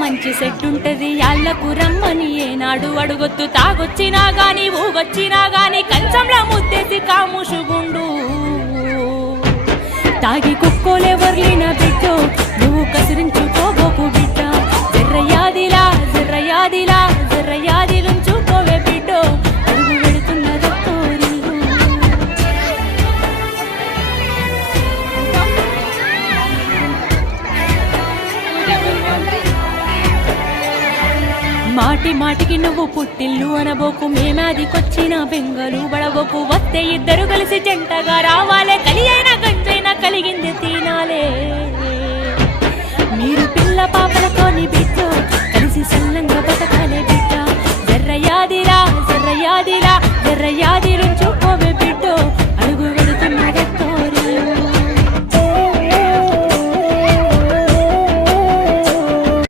మంచి సెట్టుంటది యాళ్లకు రమ్మని ఏనాడు అడుగొద్దు తాగొచ్చినా గాని ఊగొచ్చినా గాని కంచంలా ముద్దేసి కాముషుగుండు తాగి కుక్కోలే వర్లిన బిడ్డో నువ్వు కసిరించుకోబోకు బిడ్డ జర్రయాదిలా జర్రయాదిలా జర్రయాదిలుంచుకోవే బిడ్డో అడుగు వెళుతున్న రత్తోరిల్లు మాటి మాటికి నువ్వు పుట్టిల్లు అనబోకు మేమాదికొచ్చిన బెంగలు బడబోకు వస్తే ఇద్దరు కలిసి జంటగా రావాలే కలి అయినా గంజైనా కలిగింది తినాలే మీరు పిల్ల పాపలతోని